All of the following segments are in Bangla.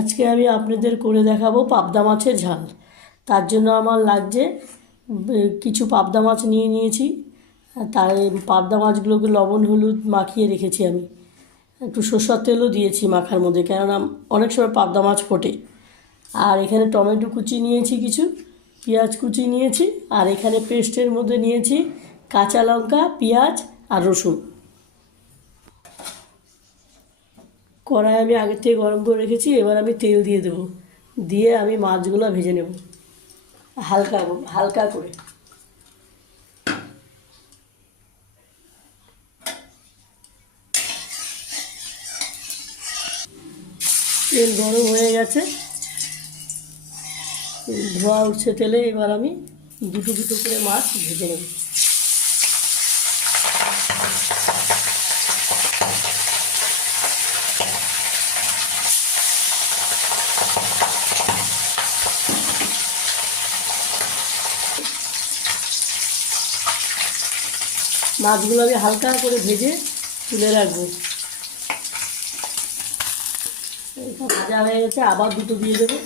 আজকে আমি আপনাদের করে দেখাবো পাবদা মাছের ঝাল। তার জন্য আমার লাগছে কিছু পাবদা মাছ নিয়ে নিয়েছি। তার পাবদা মাছগুলোকে লবণ, হলুদ মাখিয়ে রেখেছি আমি। একটু সরষের তেলও দিয়েছি মাখার মধ্যে, কেননা অনেক সময় পাবদা মাছ ফোটে। আর এখানে টমেটো কুচি নিয়েছি কিছু, পেঁয়াজ কুচি নিয়েছি, আর এখানে পেস্টের মধ্যে নিয়েছি কাঁচা লঙ্কা, পেঁয়াজ আর রসুন। কড়াই আমি আগের থেকে গরম করে রেখেছি, এবার আমি তেল দিয়ে দেবো। দিয়ে আমি মাছগুলো ভেজে নেব। হালকা হালকা করে। তেল গরম হয়ে গেছে। ধোয়া উঠছে তেলে, এবার আমি দুটো দুটো করে মাছ ভেজে নেব। মাছগুলো আমি হালকা করে ভেজে তুলে রাখব। ভাজা হয়ে গেছে, আবার দুটো দিয়ে দেবো।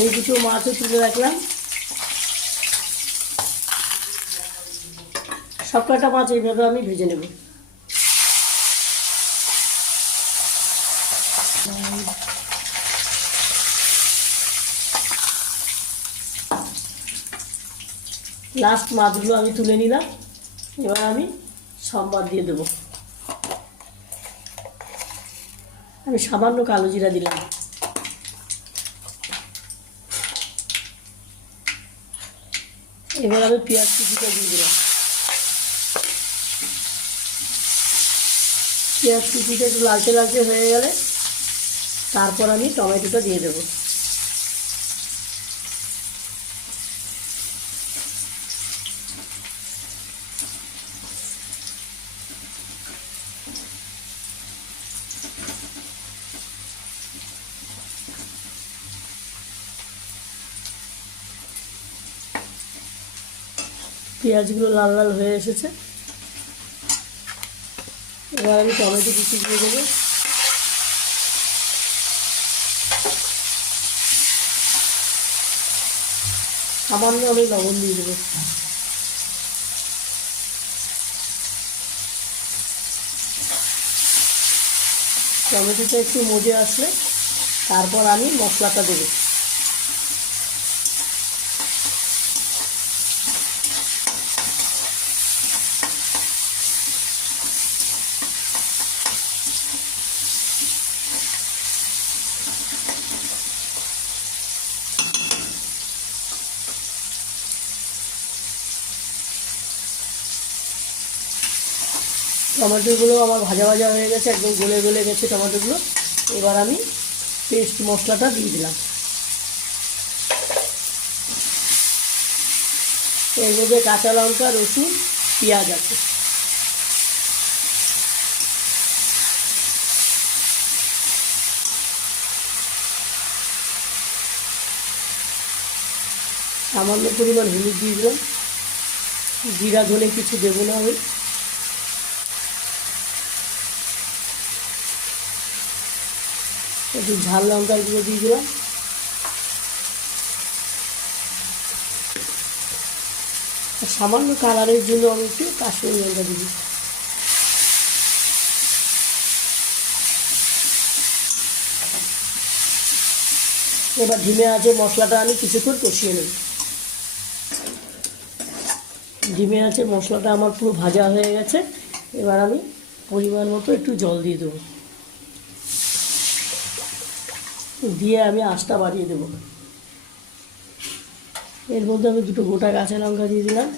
এই দুটো মাছও তুলে রাখলাম। সব কটা মাছ এইভাবে আমি ভেজে নেব। লাস্ট মাছগুলো আমি তুলে নিলাম। এবার আমি সম্বাদ দিয়ে দেবো। আমি সামান্য কালো জিরা দিলাম। এবার আমি পেঁয়াজ কুচিটা দিয়ে দিলাম। পেঁয়াজ কুচিটা একটু লালচে লালচে হয়ে গেলে তারপর আমি টমেটোটা দিয়ে দেবো। পেঁয়াজগুলো লাল লাল হয়ে এসেছে। এবার আমি টমেটো কুচি দিয়ে দেবো। সামান্য আমি লবণ দিয়ে দেবো। টমেটোটা একটু মজে আসলে, তারপর আমি মশলাটা দেবো। টমেটোগুলো আমার ভাজা ভাজা হয়ে গেছে, একদম গলে গলে গেছে টমেটোগুলো। এবার আমি পেস্ট মশলাটা দিয়ে দিলাম। এর মধ্যে কাঁচা লঙ্কা, রসুন, পেঁয়াজ আছে। সামান্য পরিমাণ হলুদ দিয়ে দিলাম। জিরা ধনে কিছু দেবো না আমি। একটু ঝাল লঙ্কার গুঁড়ো দিয়ে দিলাম। সামান্য কালারের জন্য আমি একটু কাশ্মীর লঙ্কা দিই এবার ধিমে আছে মশলাটা, আমি কিছুক্ষণ কষিয়ে নেব। ডিমে আছে মশলাটা আমার পুরো ভাজা হয়ে গেছে। এবার আমি পরিমাণ মতো একটু জল দিয়ে দেবো। দিয়ে আমি আঁচটা বাড়িয়ে দেবো। এর মধ্যে আমি দুটো গোটা কাঁচা লঙ্কা দিয়ে দিলাম।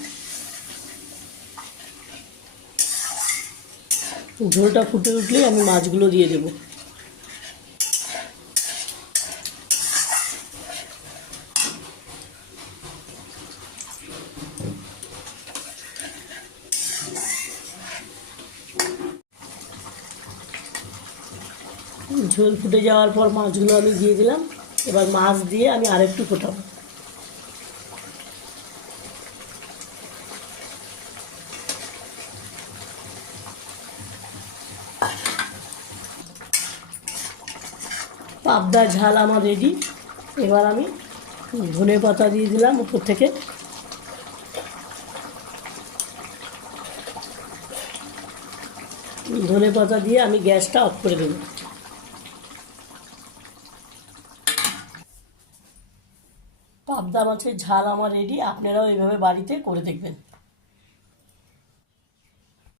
ঝোলটা ফুটে উঠলেই আমি মাছগুলো দিয়ে দেবো। ঝোল ফুটে যাওয়ার পর মাছগুলো আমি দিয়ে দিলাম। এবার মাছ দিয়ে আমি আরেকটু ফোটাবো। পাবদা ঝাল আমার রেডি এবার আমি ধনে পাতা দিয়ে দিলাম উপর থেকে। ধনে পাতা দিয়ে আমি গ্যাসটা অফ করে দিলাম পাবদা মাছের ঝাল আমার রেডি আপনারাও এইভাবে বাড়িতে করে দেখবেন।